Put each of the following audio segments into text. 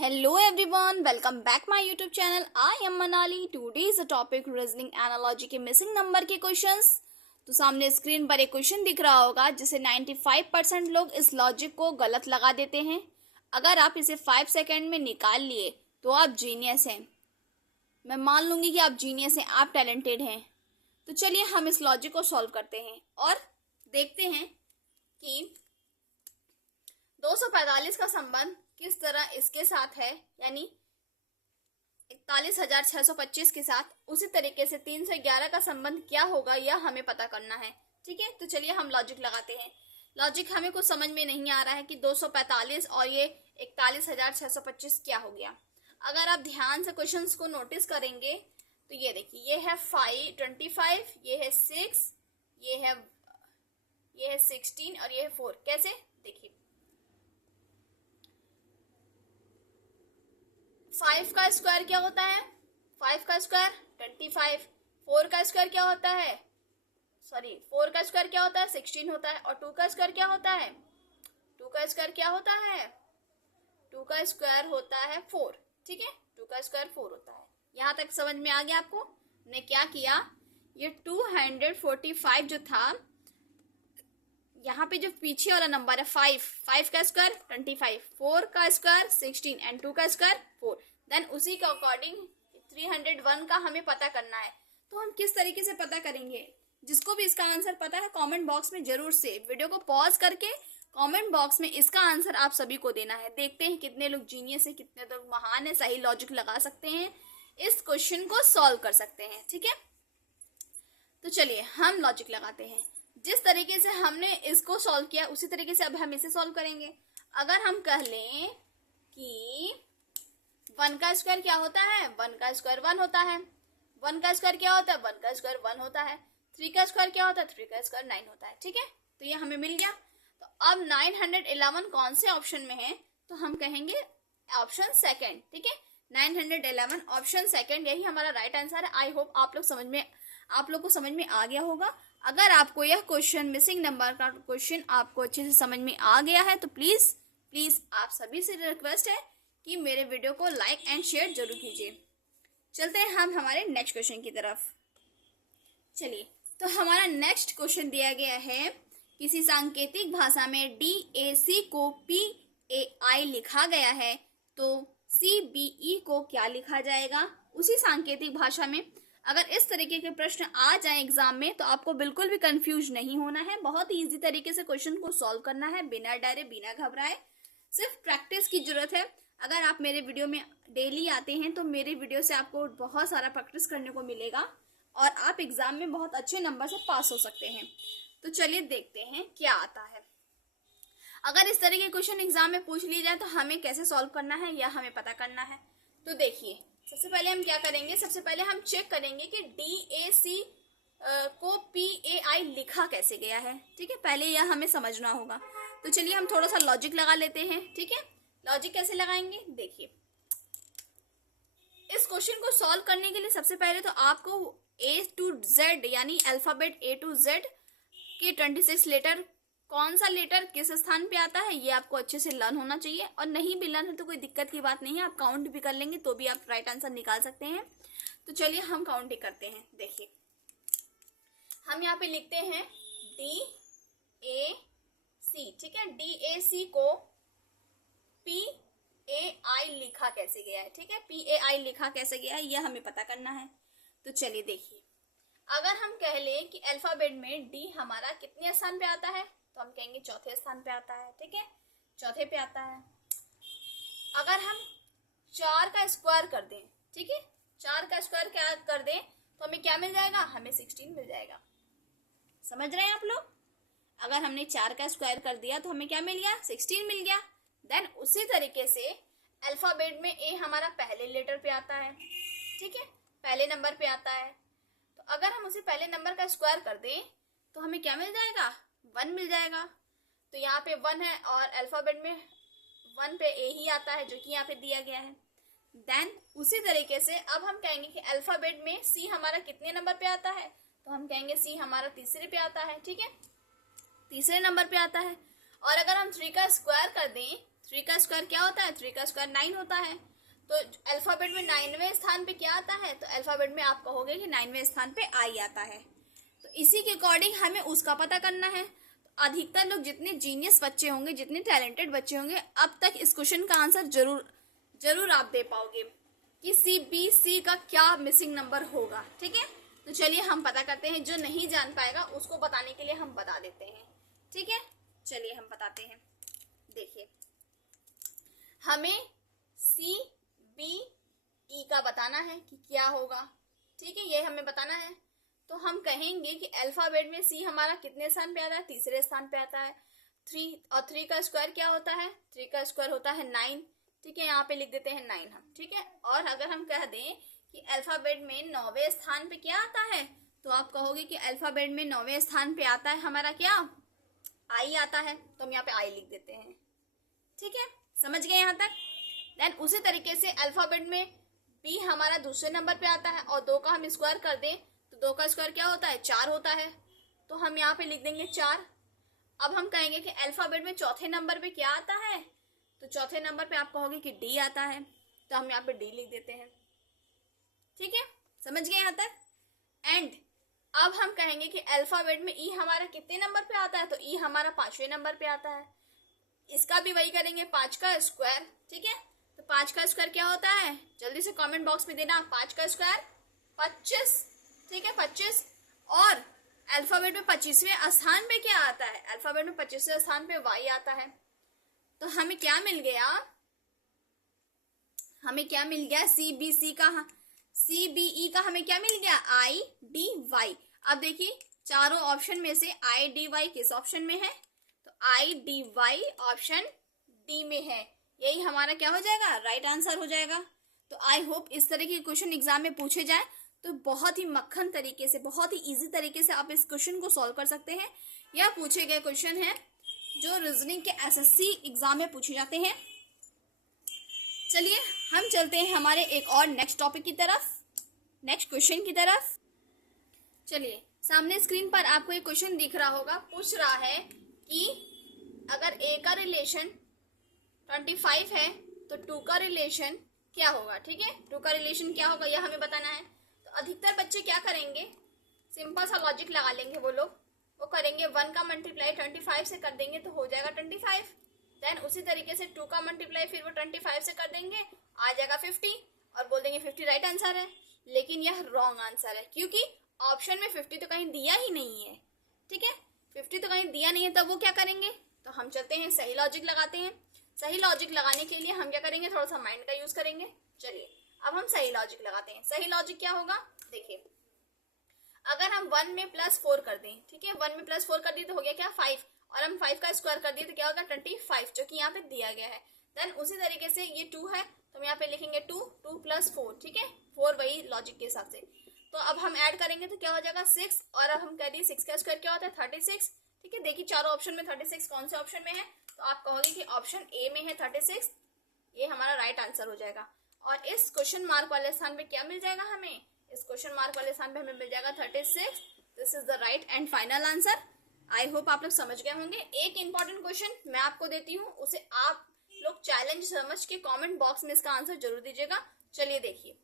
Hello everyone, welcome back my YouTube channel. I am Manali. Today is the topic reasoning analogy के missing number के questions. तो सामने screen पर एक question दिख रहा होगा जिसे 95% लोग इस लॉजिक को गलत लगा देते हैं। अगर आप इसे 5 सेकेंड में निकाल लिए तो आप जीनियस हैं। मैं मान लूंगी कि आप जीनियस हैं, आप टैलेंटेड हैं। तो चलिए हम इस लॉजिक को सॉल्व करते हैं और देखते हैं कि 245 का संबंध किस तरह इसके साथ है, यानी 41,625 के साथ। उसी तरीके से 311 का संबंध क्या होगा यह हमें पता करना है। ठीक है, तो चलिए हम लॉजिक लगाते हैं। लॉजिक हमें कुछ समझ में नहीं आ रहा है कि 245 और ये 41,625 क्या हो गया। अगर आप ध्यान से क्वेश्चंस को नोटिस करेंगे तो ये देखिए, ये है 25, ये है 6, ये है 16 और ये है 4। कैसे देखिए, 5 का स्क्वायर क्या होता है? 5 का स्क्वायर 25। 4 का स्क्वायर क्या होता है? 4 का स्क्वायर क्या होता है? 16 होता है। और 2 का स्क्वायर क्या होता है? 2 का स्क्वायर क्या होता है? 2 का स्क्वायर होता है 4। ठीक है, 2 का स्क्वायर 4 होता है। यहाँ तक समझ में आ गया आपको? ने क्या किया, ये 245 जो था, यहाँ पे जो पीछे वाला नंबर है 5 का स्क्वायर 25, 4 का स्क्वायर 16 एंड 2 का स्क्वायर 4। देन उसी के अकॉर्डिंग 301 का हमें पता करना है। तो हम किस तरीके से पता करेंगे? जिसको भी इसका आंसर पता है कमेंट बॉक्स में जरूर से वीडियो को पॉज करके कमेंट बॉक्स में इसका आंसर आप सभी को देना है। देखते हैं कितने लोग जीनियस है, कितने लोग महान है, सही लॉजिक लगा सकते हैं, इस क्वेश्चन को सॉल्व कर सकते हैं। ठीक है, तो चलिए हम लॉजिक लगाते हैं। जिस तरीके से हमने इसको सॉल्व किया उसी तरीके से अब हम इसे सॉल्व करेंगे। अगर हम कह लें कि 1 का स्क्वायर क्या होता है? 1 का स्क्वायर 1 होता है। 1 का स्क्वायर क्या होता है? 1 का स्क्वायर 1 होता है। 3 का स्क्वायर क्या होता है? 3 का स्क्वायर 9 होता है। ठीक है, तो ये हमें मिल गया। तो अब 911 कौन से ऑप्शन में है? तो हम कहेंगे ऑप्शन सेकेंड। ठीक है, 911 ऑप्शन सेकेंड, यही हमारा राइट आंसर है। आई होप आप लोग को समझ में आ गया होगा। अगर आपको यह क्वेश्चन मिसिंग नंबर का क्वेश्चन आपको अच्छे से समझ में आ गया है तो प्लीज आप सभी से रिक्वेस्ट है कि मेरे वीडियो को लाइक एंड शेयर जरूर कीजिए। चलते हैं हम हमारे नेक्स्ट क्वेश्चन की तरफ। चलिए, तो हमारा नेक्स्ट क्वेश्चन दिया गया है, किसी सांकेतिक भाषा में DAC को PAI लिखा गया है तो CBE को क्या लिखा जाएगा उसी सांकेतिक भाषा में। अगर इस तरीके के प्रश्न आ जाए एग्जाम में तो आपको बिल्कुल भी कंफ्यूज नहीं होना है। बहुत ही इजी तरीके से क्वेश्चन को सॉल्व करना है, बिना डरे बिना घबराए। सिर्फ प्रैक्टिस की जरूरत है। अगर आप मेरे वीडियो में डेली आते हैं तो मेरे वीडियो से आपको बहुत सारा प्रैक्टिस करने को मिलेगा और आप एग्जाम में बहुत अच्छे नंबर से पास हो सकते हैं। तो चलिए देखते हैं क्या आता है। अगर इस तरह के क्वेश्चन एग्जाम में पूछ लिए जाए तो हमें कैसे सॉल्व करना है यह हमें पता करना है। तो देखिए, सबसे पहले हम क्या करेंगे, सबसे पहले हम चेक करेंगे कि DAC को PAI लिखा कैसे गया है। ठीक है, पहले यह हमें समझना होगा। तो चलिए हम थोड़ा सा लॉजिक लगा लेते हैं। ठीक है, लॉजिक कैसे लगाएंगे देखिए। इस क्वेश्चन को सॉल्व करने के लिए सबसे पहले तो आपको A to Z यानी अल्फाबेट A to Z के 26 लेटर, कौन सा लेटर किस स्थान पे आता है ये आपको अच्छे से लर्न होना चाहिए। और नहीं भी लर्न है तो कोई दिक्कत की बात नहीं है, आप काउंट भी कर लेंगे तो भी आप राइट आंसर निकाल सकते हैं। तो चलिए हम काउंट ही करते हैं। देखिए, हम यहाँ पे लिखते हैं DAC। ठीक है, DAC को PAI लिखा कैसे गया है। ठीक है, PAI लिखा कैसे गया है यह हमें पता करना है। तो चलिए देखिए, अगर हम कह लें कि अल्फाबेट में D हमारा कितने स्थान पे आता है तो हम कहेंगे चौथे स्थान पे आता है। ठीक है, चौथे पे आता है। अगर हम 4 का स्क्वायर कर दें, ठीक है, 4 का स्क्वायर क्या कर दें तो हमें क्या मिल जाएगा? हमें 16 मिल जाएगा। समझ रहे हैं आप लोग? अगर हमने 4 का स्क्वायर कर दिया तो हमें क्या मिल गया? 16 मिल गया। देन उसी तरीके से अल्फाबेट में A हमारा पहले लेटर पे आता है। ठीक है, पहले नंबर पे आता है। तो अगर हम उसे पहले नंबर का स्क्वायर कर दें तो हमें क्या मिल जाएगा? 1 मिल जाएगा। तो यहाँ पे 1 है और अल्फाबेट में 1 पे A ही आता है जो कि यहाँ पे दिया गया है। देन उसी तरीके से अब हम कहेंगे कि अल्फाबेट में C हमारा कितने नंबर पे आता है तो हम कहेंगे C हमारा तीसरे पे आता है। ठीक है, तीसरे नंबर पे आता है। और अगर हम 3 का स्क्वायर कर दें, 3 का स्क्वायर क्या होता है? 3 का स्क्वायर 9 होता है। तो अल्फाबेट में 9वें स्थान पे क्या आता है? तो अल्फाबेट में आप कहोगे कि 9वें स्थान पे आई आता है। तो इसी के अकॉर्डिंग हमें उसका पता करना है। तो अधिकतर लोग जितने जीनियस बच्चे होंगे, जितने टैलेंटेड बच्चे होंगे, अब तक इस क्वेश्चन का आंसर जरूर आप दे पाओगे कि CBC का क्या मिसिंग नंबर होगा। ठीक है, तो चलिए हम पता करते हैं। जो नहीं जान पाएगा उसको बताने के लिए हम बता देते हैं। ठीक है, चलिए हम बताते हैं। देखिए, हमें CBE का बताना है कि क्या होगा। ठीक है, ये हमें बताना है। तो हम कहेंगे कि अल्फाबेट में C हमारा कितने स्थान पे आता है? तीसरे स्थान पे आता है। 3 और 3 का स्क्वायर क्या होता है? 3 का स्क्वायर होता है 9। ठीक है, यहाँ पे लिख देते हैं 9 हम। ठीक है, और अगर हम कह दें कि अल्फाबेट में 9वें स्थान पे क्या आता है, तो आप कहोगे कि अल्फाबेट में 9वें स्थान पे आता है हमारा क्या? आई आता है। तो हम यहाँ पे आई लिख देते हैं। ठीक है, समझ गए यहाँ तक? देन उसी तरीके से अल्फाबेट में B हमारा दूसरे नंबर पे आता है और 2 का हम स्क्वायर कर दें तो 2 का स्क्वायर क्या होता है? 4 होता है। तो हम यहाँ पे लिख देंगे 4। अब हम कहेंगे कि अल्फाबेट में चौथे नंबर पे क्या आता है, तो चौथे नंबर पे आप कहोगे कि D आता है। तो हम यहाँ पे D लिख देते हैं। ठीक है, समझ गए यहाँ तक? एंड अब हम कहेंगे कि अल्फाबेट में E हमारा कितने नंबर पे आता है, तो E हमारा 5वें नंबर पे आता है। इसका भी वही करेंगे, 5 का स्क्वायर। ठीक है, तो 5 का स्क्वायर क्या होता है? जल्दी से कमेंट बॉक्स में देना। 5 का स्क्वायर 25। ठीक है, 25। और अल्फाबेट में 25वें स्थान पे क्या आता है? अल्फाबेट में 25वें स्थान पे Y आता है। तो हमें क्या मिल गया? हमें क्या मिल गया? CBE का हमें क्या मिल गया? IDY। अब देखिए, चारों ऑप्शन में से IDY किस ऑप्शन में है? तो IDY ऑप्शन D में है। यही हमारा क्या हो जाएगा? राइट आंसर हो जाएगा। तो आई होप इस तरह के क्वेश्चन एग्जाम में पूछे जाए तो बहुत ही मक्खन तरीके से, बहुत ही इजी तरीके से आप इस क्वेश्चन को सॉल्व कर सकते हैं। यह पूछे गए क्वेश्चन है जो रीजनिंग के SSC एग्जाम में पूछे जाते हैं। चलिए हम चलते हैं हमारे एक और नेक्स्ट टॉपिक की तरफ, नेक्स्ट क्वेश्चन की तरफ। चलिए, सामने स्क्रीन पर आपको एक क्वेश्चन दिख रहा होगा। पूछ रहा है कि अगर A का रिलेशन 25 है तो 2 का रिलेशन क्या होगा। ठीक है, 2 का रिलेशन क्या होगा यह हमें बताना है। तो अधिकतर बच्चे क्या करेंगे? सिंपल सा लॉजिक लगा लेंगे। वो करेंगे 1 का मल्टीप्लाई 25 से कर देंगे तो हो जाएगा 25। देन उसी तरीके से 2 का मल्टीप्लाई फिर वो 25 से कर देंगे, आ जाएगा 50 और बोल देंगे 50 राइट आंसर है। लेकिन यह रॉन्ग आंसर है, क्योंकि ऑप्शन में 50 तो कहीं दिया ही नहीं है। ठीक है, 50 तो कहीं दिया नहीं है, तब वो क्या करेंगे? तो हम चलते हैं सही लॉजिक लगाते हैं। सही लॉजिक लगाने के लिए हम क्या करेंगे? थोड़ा सा माइंड का यूज करेंगे। चलिए अब हम सही लॉजिक लगाते हैं। सही लॉजिक क्या होगा? देखिए, अगर हम 1 में +4 कर दें, ठीक है, 1 में +4 कर दिए तो हो गया क्या? 5। और हम 5 का स्क्वायर कर दिए तो क्या होगा? 25, जो कि यहाँ पे दिया गया है। देन उसी तरीके से ये 2 है तो हम यहाँ पे लिखेंगे 2 + 4। ठीक है, 4 वही लॉजिक के हिसाब से। तो अब हम ऐड करेंगे तो क्या हो जाएगा? 6। और अब हम कह दिए 6 का स्क्वायर क्या होता है? 36। ठीक है, देखिए चारों ऑप्शन में 36 कौन से ऑप्शन में है? तो आप कहोगे कि ऑप्शन A में है 36। ये हमारा राइट आंसर हो जाएगा। और इस क्वेश्चन मार्क वाले स्थान पे क्या मिल जाएगा हमें? इस क्वेश्चन मार्क वाले स्थान पे हमें मिल जाएगा 36। This is the right and final answer. I hope आप लोग समझ गए होंगे। एक इंपॉर्टेंट क्वेश्चन मैं आपको देती हूँ, उसे आप लोग चैलेंज समझ के कमेंट बॉक्स में इसका आंसर जरूर दीजिएगा। चलिए देखिए,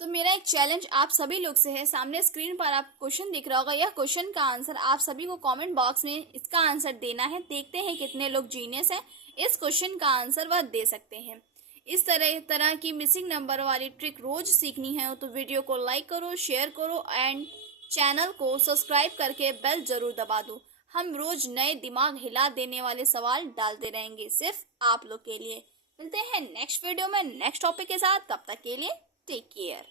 तो मेरा एक चैलेंज आप सभी लोग से है। सामने स्क्रीन पर आप क्वेश्चन दिख रहा होगा, यह क्वेश्चन का आंसर आप सभी को कमेंट बॉक्स में इसका आंसर देना है। देखते हैं कितने लोग जीनियस हैं, इस क्वेश्चन का आंसर वह दे सकते हैं। इस तरह की मिसिंग नंबर वाली ट्रिक रोज सीखनी है तो वीडियो को लाइक करो, शेयर करो एंड चैनल को सब्सक्राइब करके बेल जरूर दबा दो। हम रोज नए दिमाग हिला देने वाले सवाल डालते रहेंगे सिर्फ आप लोग के लिए। मिलते हैं नेक्स्ट वीडियो में नेक्स्ट टॉपिक के साथ, तब तक के लिए टेक केयर।